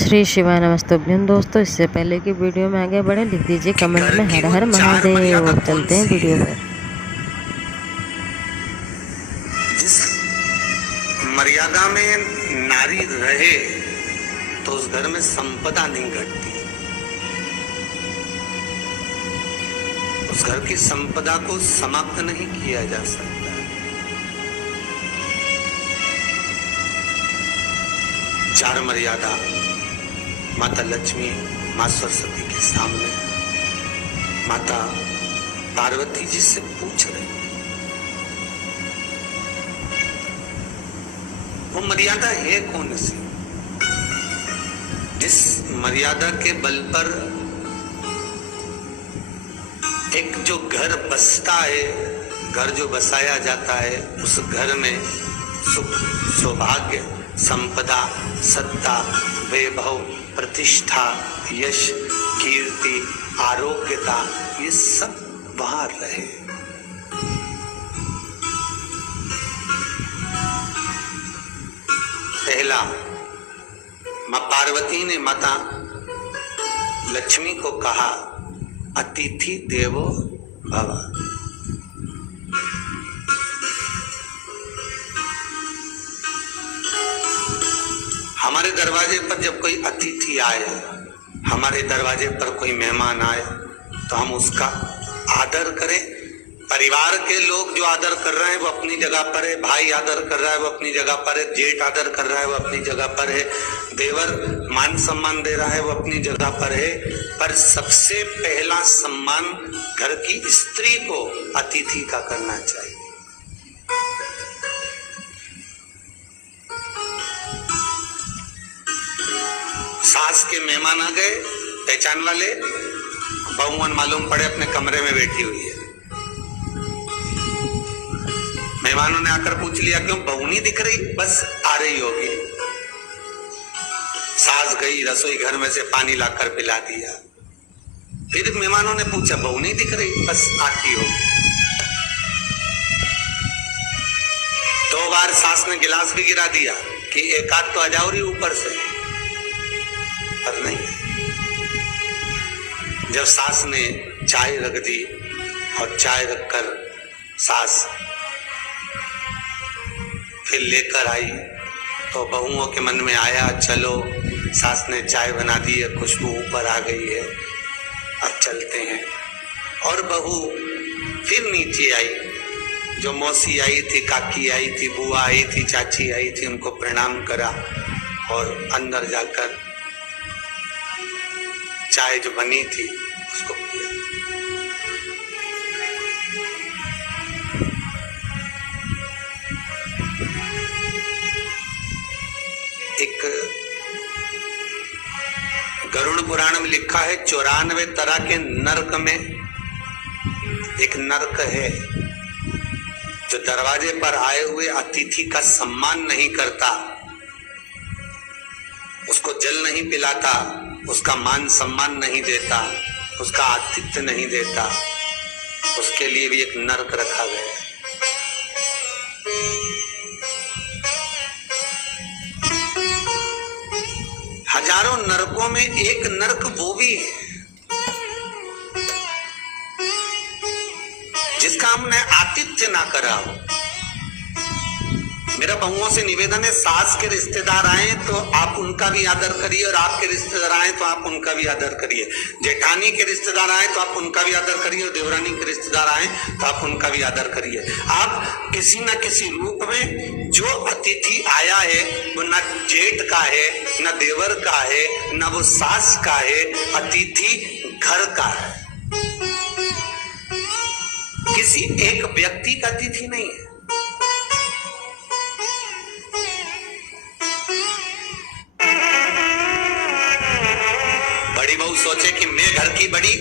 श्री शिवाय नमस्तुभ्यं। दोस्तों, इससे पहले कि वीडियो में आगे बढ़े लिख दीजिए कमेंट में हर हर महादेव। और चलते हैं वीडियो पे। जिस मर्यादा में नारी रहे तो उस घर में संपदा नहीं घटती। उस घर की संपदा को समाप्त नहीं किया जा सकता। चार मर्यादा माता लक्ष्मी, मां सरस्वती के सामने माता पार्वती जी से पूछ रहे, वो मर्यादा है कौन सी जिस मर्यादा के बल पर एक जो घर बसता है, घर जो बसाया जाता है, उस घर में सुख, सौभाग्य, संपदा, सत्ता, वैभव, प्रतिष्ठा, यश, कीर्ति, आरोग्यता, ये सब वहां रहे। पहला, मां पार्वती ने माता लक्ष्मी को कहा, अतिथि देवो भव। हमारे दरवाजे पर जब कोई अतिथि आए, हमारे दरवाजे पर कोई मेहमान आए, तो हम उसका आदर करें। परिवार के लोग जो आदर कर रहे हैं वो अपनी जगह पर है, भाई आदर कर रहा है वो अपनी जगह पर है, जेठ आदर कर रहा है वो अपनी जगह पर है, देवर मान सम्मान दे रहा है वो अपनी जगह पर है। पर सबसे पहला सम्मान घर की स्त्री को अतिथि का करना चाहिए। सास के मेहमान आ गए, पहचान वाले, बहुवन मालूम पड़े अपने कमरे में बैठी हुई है। मेहमानों ने आकर पूछ लिया, क्यों बहू नहीं दिख रही? बस आ रही होगी। सास गई, रसोई घर में से पानी लाकर पिला दिया। फिर मेहमानों ने पूछा, बहू नहीं दिख रही? बस आती होगी। 2 बार सास ने गिलास भी गिरा दिया कि एक आध तो आ जाओ रही ऊपर से, पर नहीं। जब सास ने चाय रख दी और चाय रखकर सास फिर लेकर आई, तो बहुओं के मन में आया, चलो सास ने चाय बना दी है, खुशबू ऊपर आ गई है, अब चलते हैं। और बहू फिर नीचे आई। जो मौसी आई थी, काकी आई थी, बुआ आई थी, चाची आई थी, उनको प्रणाम करा और अंदर जाकर चाय जो बनी थी उसको पिया। एक गरुड़ पुराण में लिखा है, 94 तरह के नरक में एक नरक है जो दरवाजे पर आए हुए अतिथि का सम्मान नहीं करता, उसको जल नहीं पिलाता, उसका मान सम्मान नहीं देता, उसका आतिथ्य नहीं देता, उसके लिए भी एक नरक रखा गया है। हजारों नरकों में एक नरक वो भी है जिसका हमने आतिथ्य ना करा हो। मेरा बहुओं से निवेदन है, सास के रिश्तेदार आए तो आप उनका भी आदर करिए, और आपके रिश्तेदार आए तो आप उनका भी आदर करिए। जेठानी के रिश्तेदार आए तो आप उनका भी आदर करिए, और देवरानी के रिश्तेदार आए तो आप उनका भी आदर करिए। आप किसी न किसी रूप में जो अतिथि आया है वो न जेठ का है, न देवर का है, न वो सास का है, अतिथि घर का है, किसी एक व्यक्ति का अतिथि नहीं है। बड़ी बहू सोचे कि मैं घर की बड़ी,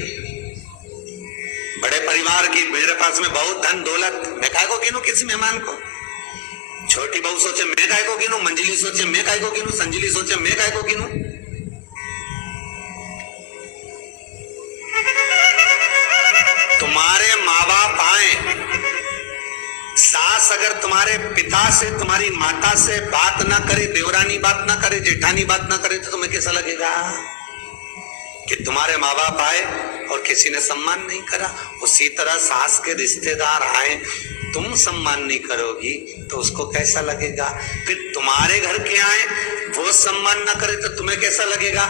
बड़े परिवार की, मेरे पास में बहुत धन दौलत, मैं काय को गिनूं किसी मेहमान को। छोटी बहू सोचे मैं काय को गिनूं, मंजिली सोचे मैं काय को गिनूं, संजिली सोचे मैं काय को गिनूं। तुम्हारे माँ बाप आए, सास सास अगर तुम्हारे पिता से, तुम्हारी माता से बात ना करे, देवरानी बात ना करे, जेठानी बात ना करे, तो तुम्हें कैसा लगेगा कि तुम्हारे माँ बाप आए और किसी ने सम्मान नहीं करा। उसी तरह सास के रिश्तेदार आए, तुम सम्मान नहीं करोगी तो उसको कैसा लगेगा। फिर तुम्हारे घर के आए, वो सम्मान ना करे तो तुम्हें कैसा लगेगा।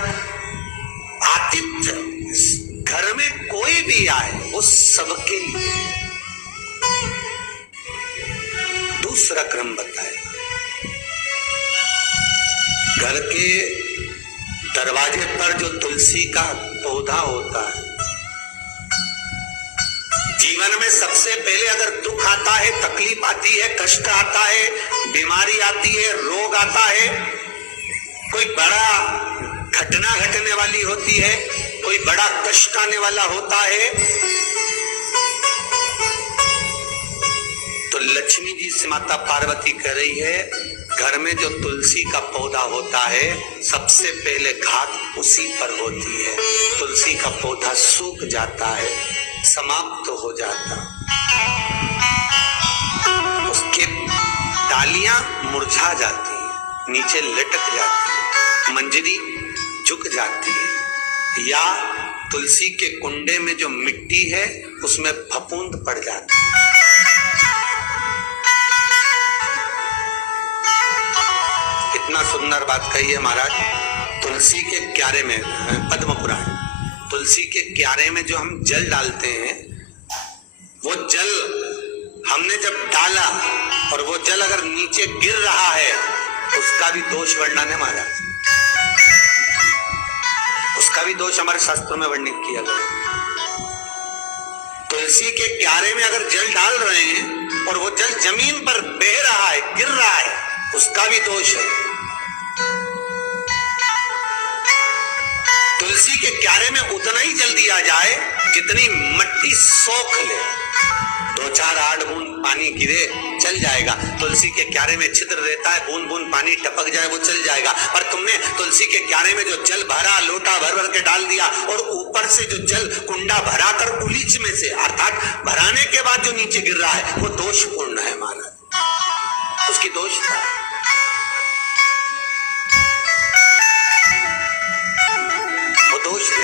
आतिथ्य घर में कोई भी आए वो सबके लिए। दूसरा क्रम बताए, घर के दरवाजे पर जो तुलसी का पौधा होता है, जीवन में सबसे पहले अगर दुख आता है, तकलीफ आती है, कष्ट आता है, बीमारी आती है, रोग आता है, कोई बड़ा घटना घटने वाली होती है, कोई बड़ा कष्ट आने वाला होता है, तो लक्ष्मी जी से माता पार्वती कह रही है, घर में जो तुलसी का पौधा होता है सबसे पहले घात उसी पर होती है। तुलसी का पौधा सूख जाता है, समाप्त हो जाता, उसके डालियां मुरझा जाती है, नीचे लटक जाती है, मंजरी झुक जाती है, या तुलसी के कुंडे में जो मिट्टी है उसमें फफूंद पड़ जाती है। कितना सुंदर बात कही है महाराज। तुलसी के क्यारे में, पद्म पुराण, तुलसी के क्यारे में जो हम जल डालते हैं, वो जल हमने जब डाला और वो जल अगर नीचे गिर रहा है, उसका भी दोष वर्णन है महाराज, उसका भी दोष हमारे शास्त्रों में वर्णित किया गया। तुलसी के क्यारे में अगर जल डाल रहे हैं और वो जल जमीन पर बह रहा है, गिर रहा है, उसका भी दोष है। तुलसी के क्यारे में उतना ही जल दिया जाए जितनी मट्टी सोख ले, 2-4 8 बूंद पानी गिरे चल जाएगा। तुलसी के क्यारे में छिद्र रहता है, बूंद बूंद पानी टपक जाए वो चल जाएगा। पर तुमने तुलसी के क्यारे में जो जल भरा, लोटा भर भर के डाल दिया, और ऊपर से जो जल कुंडा भरा कर उलीच में से, अर्थात भराने के बाद जो नीचे गिर रहा है, वो दोषपूर्ण है महाराज, उसकी दोष था। दोष दे।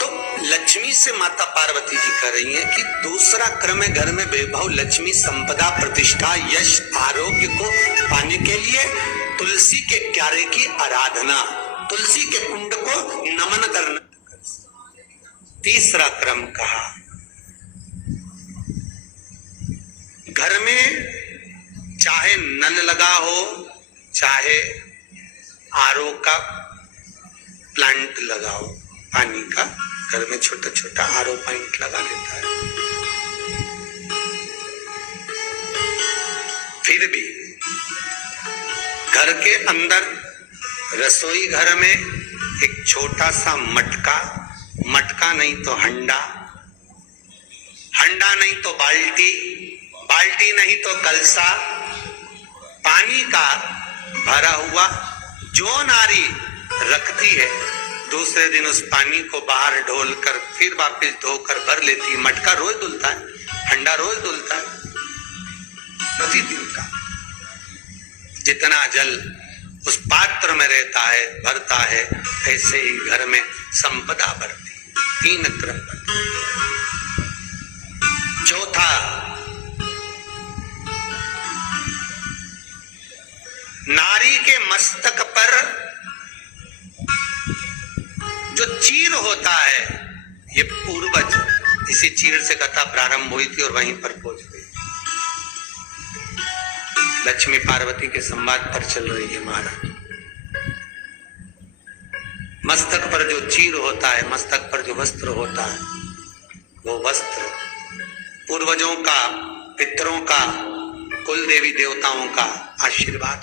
तो लक्ष्मी से माता पार्वती जी कह रही हैं कि दूसरा क्रम है घर में वैभव, लक्ष्मी, संपदा, प्रतिष्ठा, यश, आरोग्य को पाने के लिए तुलसी के क्यारे की आराधना, तुलसी के कुंड को नमन करना। तीसरा क्रम कहा, घर में चाहे नल लगा हो, चाहे आरओ का प्लांट लगाओ, पानी का, घर में छोटा छोटा आरओ पॉइंट लगा लेता है, फिर भी घर के अंदर रसोई घर में एक छोटा सा मटका, मटका नहीं तो हंडा, हंडा नहीं तो बाल्टी, बाल्टी नहीं तो कलसा, पानी का भरा हुआ जो नारी रखती है, दूसरे दिन उस पानी को बाहर ढोल कर फिर वापस धोकर भर लेती है। मटका रोज धुलता है, हंडा रोज धुलता है, प्रतिदिन का। जितना जल उस पात्र में रहता है, भरता है, ऐसे ही घर में संपदा बढ़ती। 3 क्रम बढ़ती। चौथा, नारी के मस्तक पर जो चीर होता है, ये पूर्वज इसी चीर से कथा प्रारंभ हुई थी और वहीं पर पहुंच गई। लक्ष्मी पार्वती के संवाद पर चल रही है महाराज। मस्तक पर जो चीर होता है, मस्तक पर जो वस्त्र होता है, वो वस्त्र पूर्वजों का, पितरों का, कुल देवी देवताओं का आशीर्वाद।